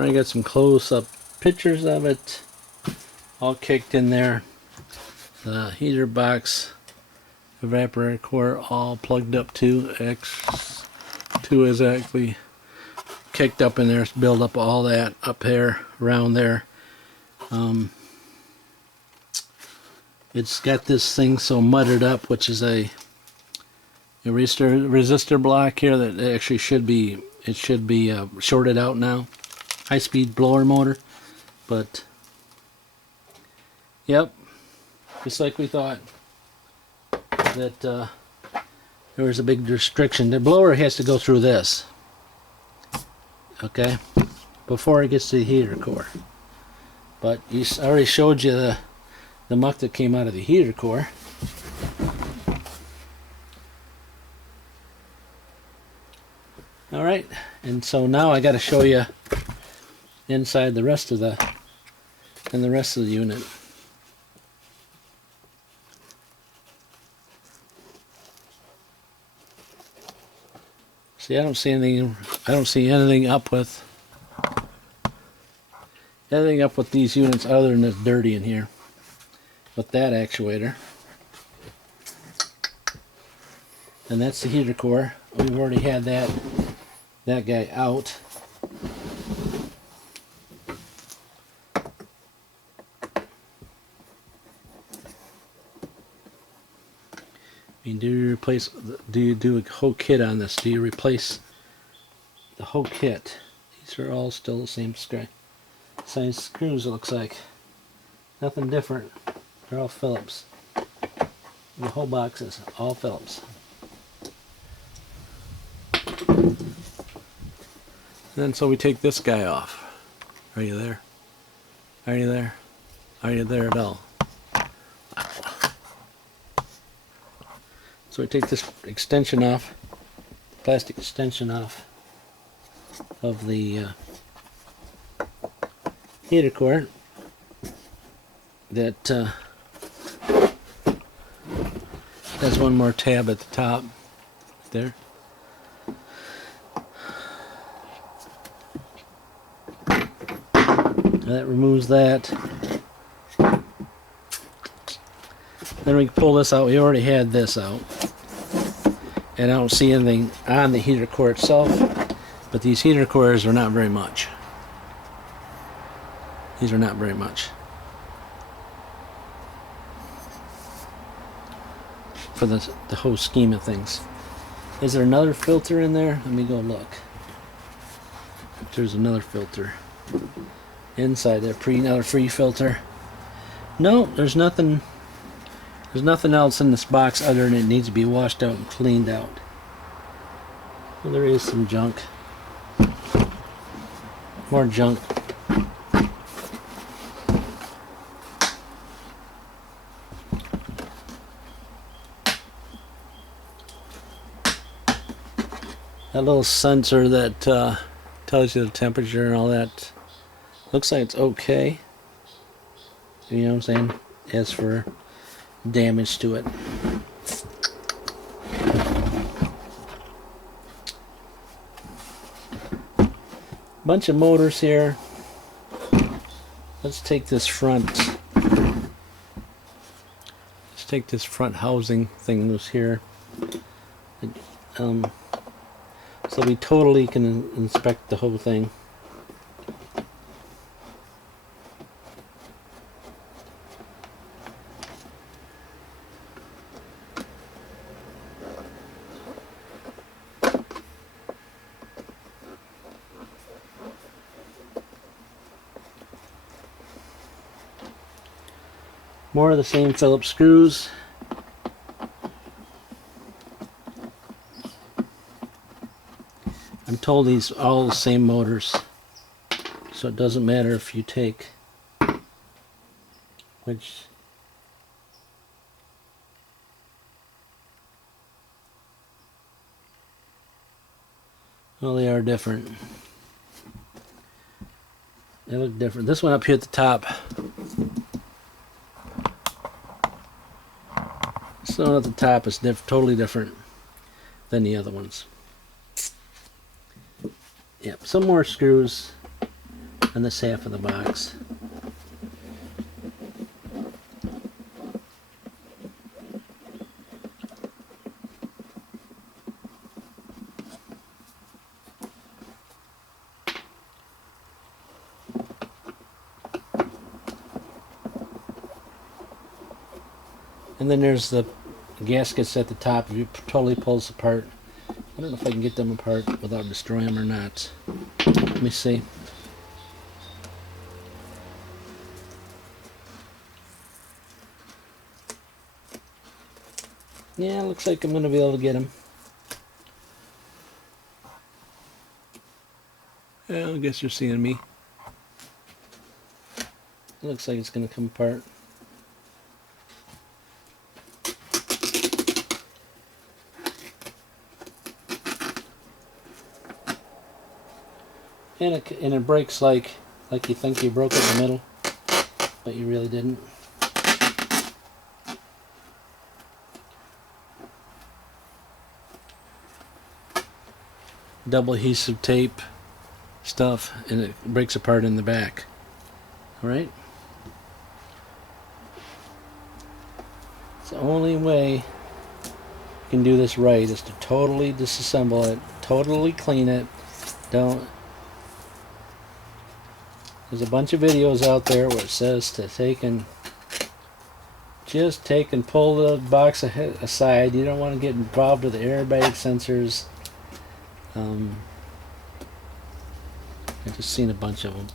I got some close-up pictures of it, all kicked in there. The heater box, evaporator core, all plugged up to X2 is actually kicked up in there. It's build up all that up there, around there. It's got this thing so muddied up, which is a resistor block here that actually should be shorted out now. High-speed blower motor, but yep, just like we thought that there was a big restriction. The blower has to go through this, okay, before it gets to the heater core. But I already showed you the muck that came out of the heater core. Alright, and so now I got to show you inside the rest of the unit. See, I don't see anything up with these units other than it's dirty in here with that actuator. And that's the heater core. We've already had that guy out. I mean, do you do a whole kit on this? Do you replace the whole kit? These are all still the same size screws, it looks like. Nothing different. They're all Phillips. The whole box is all Phillips. And so we take this guy off. Are you there? Are you there? Are you there at all? So we take this extension off, plastic extension off of the heater core that has one more tab at the top there. That removes that. Then we can pull this out. We already had this out. And I don't see anything on the heater core itself, but these heater cores are not very much. These are not very much. For the whole scheme of things. Is there another filter in there? Let me go look. If there's another filter inside there, another free filter. No, there's nothing. There's nothing else in this box other than it needs to be washed out and cleaned out. Well, there is some junk. More junk. That little sensor that tells you the temperature and all that looks like it's okay. You know what I'm saying? As for damage to it. Bunch of motors here. Let's take this front. Let's take this front housing thing loose here. So we totally can inspect the whole thing. More of the same Phillips screws. I'm told these are all the same motors, so it doesn't matter if you take which. Well, they are different. They look different. This one up here at the top. This one at the top is totally different than the other ones. Yep, some more screws. on this half of the box. And then there's the gaskets at the top. If you totally pulls apart, I don't know if I can get them apart without destroying them or not. Let me see. Yeah, looks like I'm going to be able to get them. Yeah, I guess you're seeing me. It looks like it's going to come apart. And it breaks like you think you broke it in the middle, but you really didn't. Double adhesive tape stuff, and it breaks apart in the back. Alright? It's the only way you can do this right is to totally disassemble it, totally clean it. Don't. There's a bunch of videos out there where it says to just take and pull the box aside. You don't want to get involved with the airbag sensors. I've just seen a bunch of them.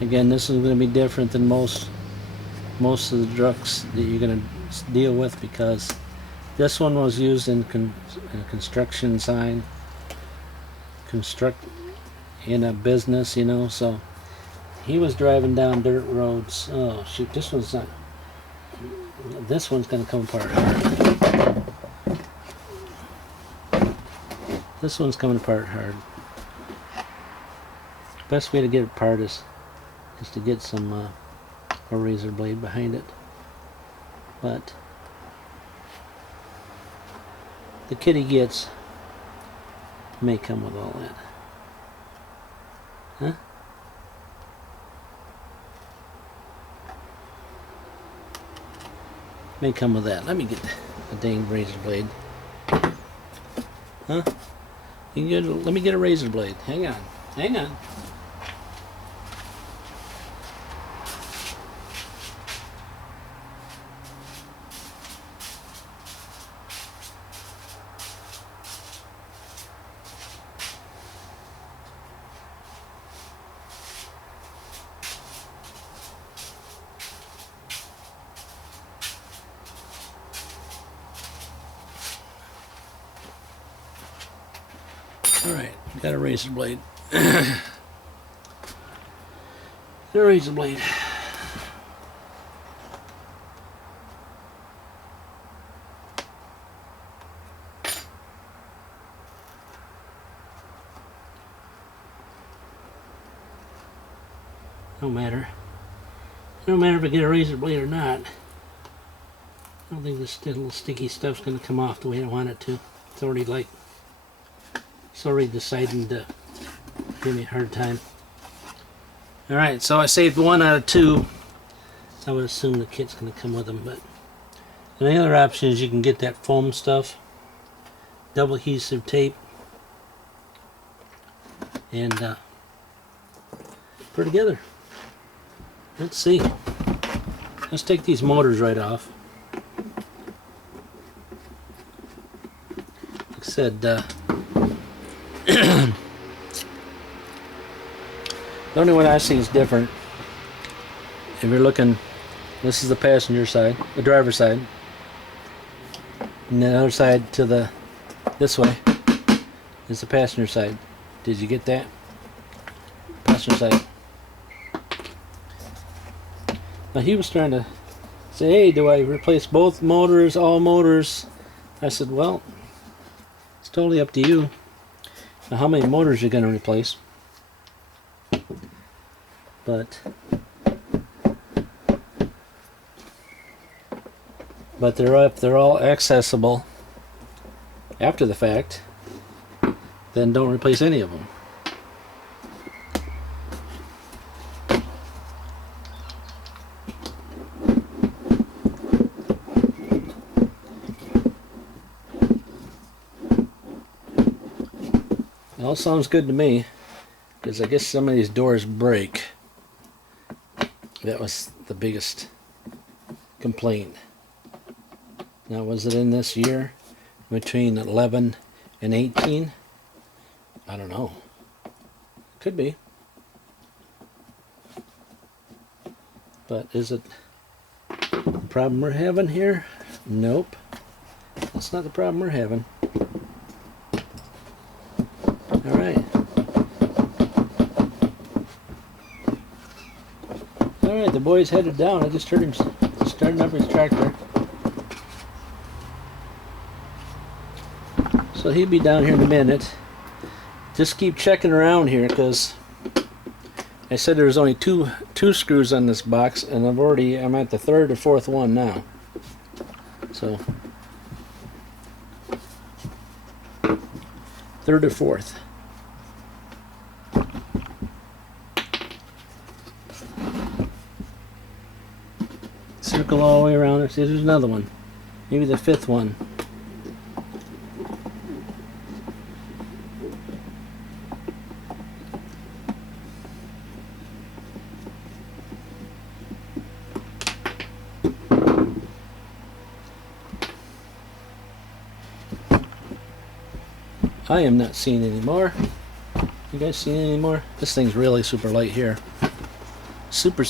Again, this is going to be different than most of the trucks that you're going to deal with, because this one was used in construction sign, in a business, you know, so he was driving down dirt roads. Oh shoot, this one's going to come apart hard. This one's coming apart hard. Best way to get it apart is to get some a razor blade behind it, but the kit he gets may come with all that. Huh? May come with that. Let me get a dang razor blade. Huh? Let me get a razor blade. Hang on. Hang on. Alright, got a razor blade. Got a razor blade. No matter. No matter if I get a razor blade or not. I don't think this little sticky stuff's going to come off the way I want it to. It's already deciding to give me a hard time. Alright, so I saved 1 out of 2. I would assume the kit's going to come with them, but and the other option is you can get that foam stuff, double adhesive tape, and put it together. Let's see. Let's take these motors right off. Like I said, the only one I see is different. If you're looking, this is the passenger side, the driver's side, and the other side to this way is the passenger side. Did you get that? Passenger side. Now he was trying to say, hey, do I replace both motors, all motors? I said, well, it's totally up to you. Now how many motors you're going to replace? But they're all accessible after the fact, then don't replace any of them. It all sounds good to me, because I guess some of these doors break. That was the biggest complaint. Now, was it in this year, between 11 and 18? I don't know. Could be. But is it the problem we're having here? Nope. That's not the problem we're having. Alright. Alright, the boy's headed down. I just heard him starting up his tractor. So he'll be down here in a minute. Just keep checking around here, because I said there was only two screws on this box, and I'm at the third or fourth one now. So third or fourth. Circle all the way around. See, there's another one. Maybe the fifth one. I am not seeing any more. You guys seeing any more? This thing's really super light here. Super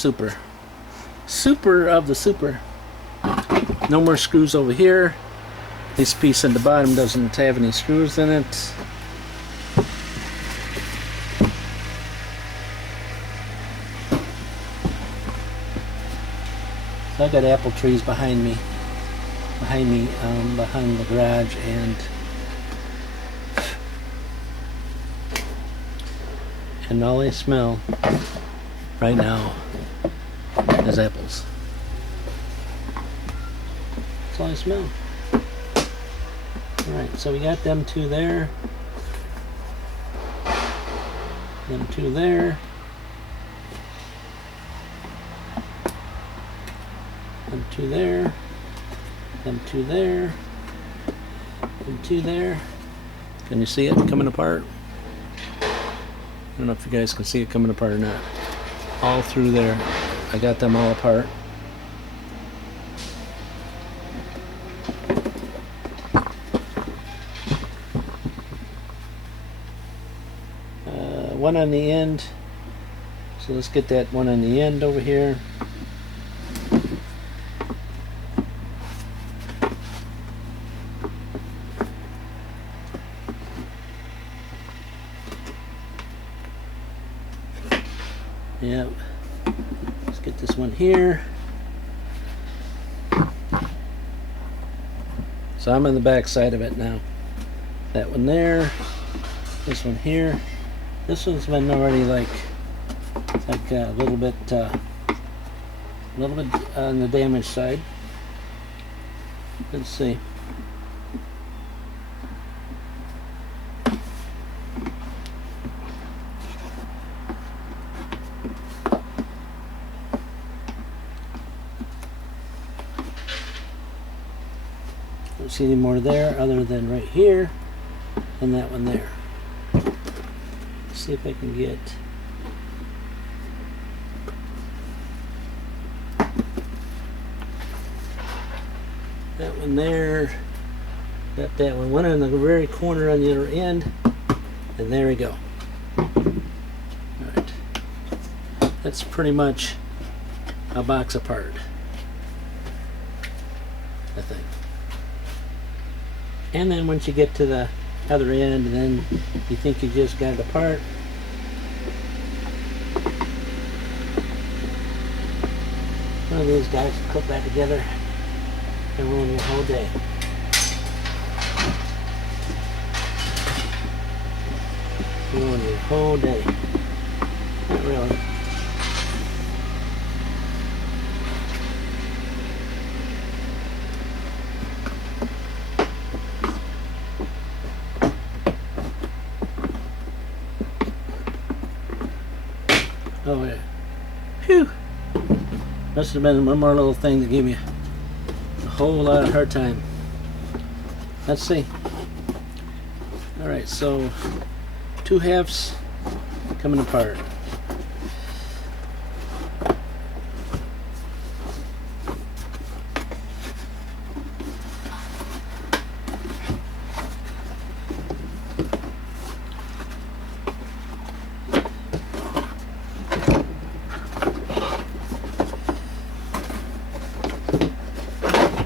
of the super. No more screws over here. This piece in the bottom doesn't have any screws in it. So I got apple trees behind me, behind the garage, and all I smell right now is apples. That's all I smell. Alright, so we got them two there. Them two there. Them two there. Them two there. Them two there. Can you see it coming apart? I don't know if you guys can see it coming apart or not. All through there. I got them all apart. One on the end. So let's get that one on the end over here. Yep. Let's get this one here. So I'm on the back side of it now. That one there. This one here. This one's been already like a little bit on the damaged side. Let's see. Don't see any more there other than right here and that one there. See if I can get that one there. Got that one on the very corner on the other end, and there we go. Alright, that's pretty much a box apart, I think. And then once you get to the other end, and then you think you just got it apart, one of these guys will clip that together and ruin your whole day. Ruin your whole day. Not really. Oh yeah. Phew. Must have been one more little thing that gave me a whole lot of hard time. Let's see. Alright, so 2 halves coming apart.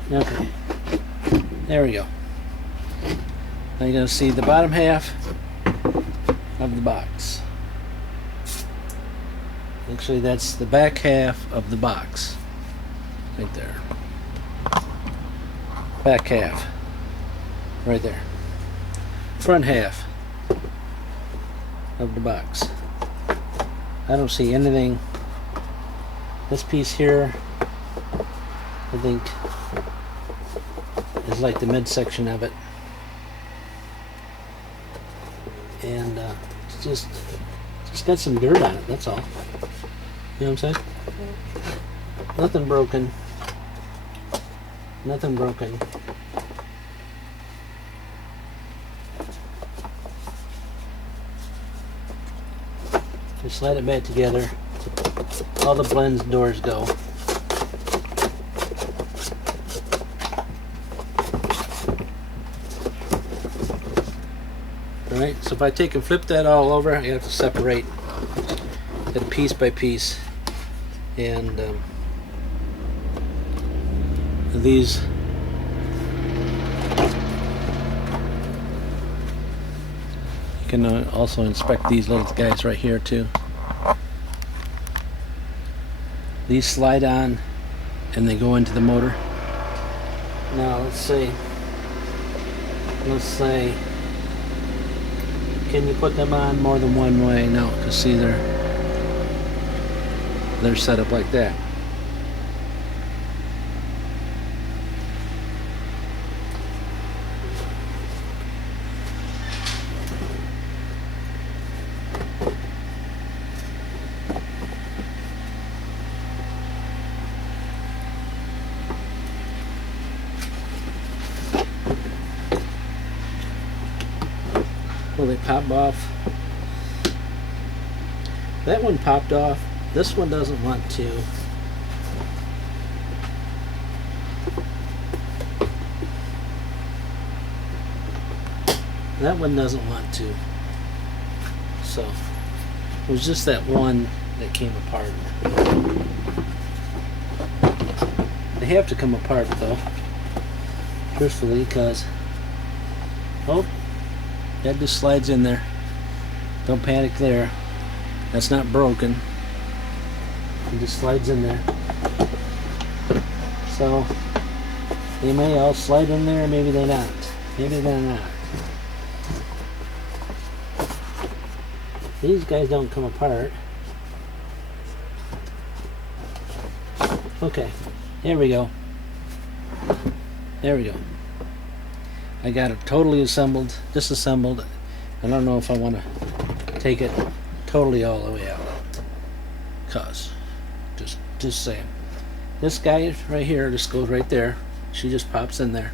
Okay, there we go. Now you're going to see the bottom half of the box. Actually, that's the back half of the box. Right there. Back half. Right there. Front half of the box. I don't see anything. This piece here, I think, is like the midsection of it. And it's just got some dirt on it, that's all. You know what I'm saying? Nothing broken. Nothing broken. Just slide it back together. All the blends doors go. Alright, so if I take and flip that all over, I have to separate it piece by piece. And these you can also inspect these little guys right here too. These slide on and they go into the motor. Now let's say can you put them on more than one way? No, because see they're set up like that. Well, they pop off. That one popped off. This one doesn't want to. That one doesn't want to. So it was just that one that came apart. They have to come apart though, truthfully, because that just slides in there. Don't panic there. That's not broken. It just slides in there. So they may all slide in there, maybe they're not. Maybe they're not. These guys don't come apart. Okay, there we go. There we go. I got it totally disassembled. I don't know if I want to take it totally all the way out. Cause, just saying. This guy right here just goes right there. She just pops in there.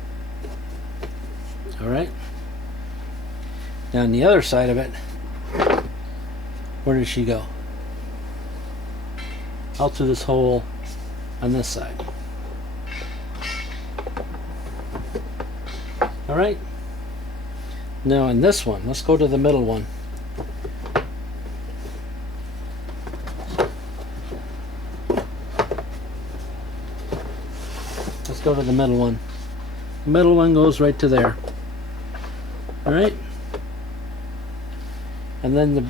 Alright? Now on the other side of it, where does she go? Out through this hole on this side. Alright? Now in this one, let's go to the middle one. Let's go to the middle one. The middle one goes right to there. Alright? And then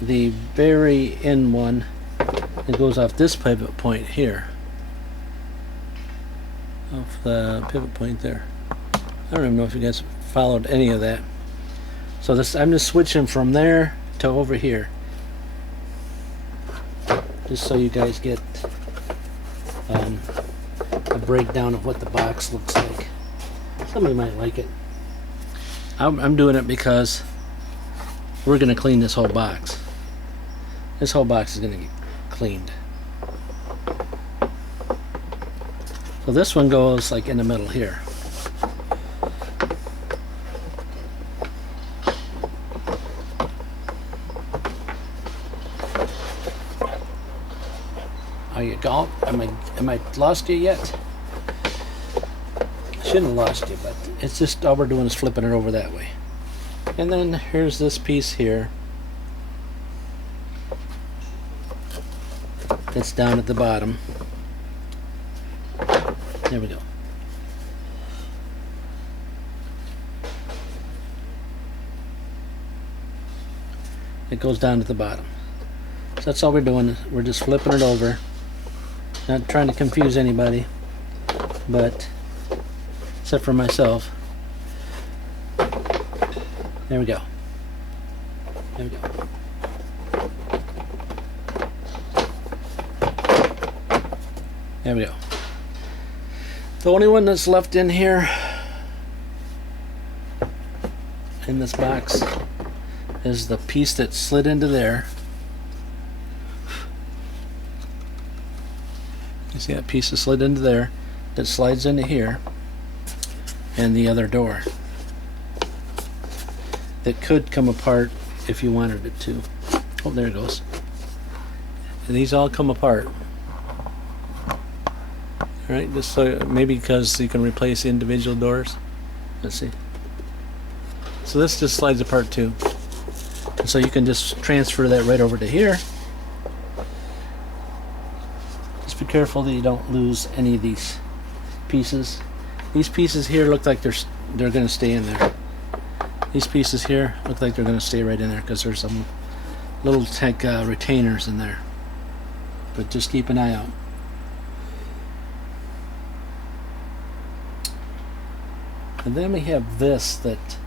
the very end one, it goes off this pivot point here. Off the pivot point there. I don't even know if you guys followed any of that. So I'm just switching from there to over here, just so you guys get a breakdown of what the box looks like. Somebody might like it. I'm doing it because we're going to clean this whole box. This whole box is going to cleaned. So this one goes like in the middle here. Are you gone? Am I lost you yet? Shouldn't have lost you, but it's just all we're doing is flipping it over that way. And then here's this piece here. It's down at the bottom. There we go. It goes down to the bottom. So that's all we're doing. We're just flipping it over. Not trying to confuse anybody, but except for myself. There we go. There we go. There we go. The only one that's left in here, in this box, is the piece that slid into there. You see that piece that slid into there, that slides into here, and the other door. That could come apart if you wanted it to. Oh, there it goes. And these all come apart. Alright, just so maybe because you can replace individual doors. Let's see. So this just slides apart too. And so you can just transfer that right over to here. Just be careful that you don't lose any of these pieces. These pieces here look like they're going to stay in there. These pieces here look like they're going to stay right in there because there's some little tech retainers in there. But just keep an eye out. And then we have this that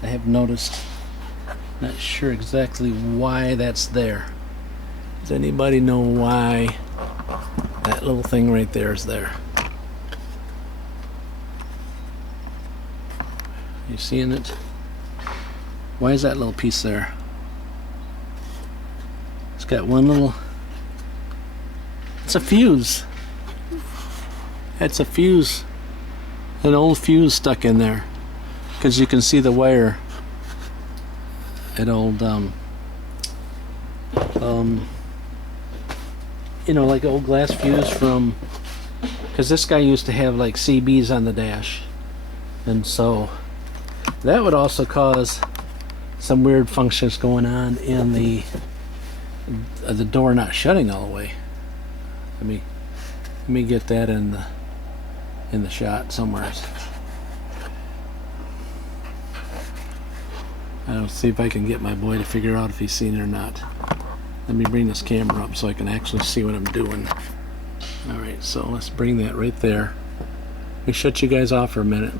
I have noticed. Not sure exactly why that's there. Does anybody know why that little thing right there is there? You seeing it? Why is that little piece there? It's got one little... It's a fuse. It's a fuse. An old fuse stuck in there. Because you can see the wire. An old, you know, like old glass fuse from... Because this guy used to have like CBs on the dash. And so that would also cause some weird functions going on in the door not shutting all the way. Let me get that in the shot somewhere. I'll see if I can get my boy to figure out if he's seen it or not. Let me bring this camera up so I can actually see what I'm doing. Alright, so let's bring that right there. Let me shut you guys off for a minute.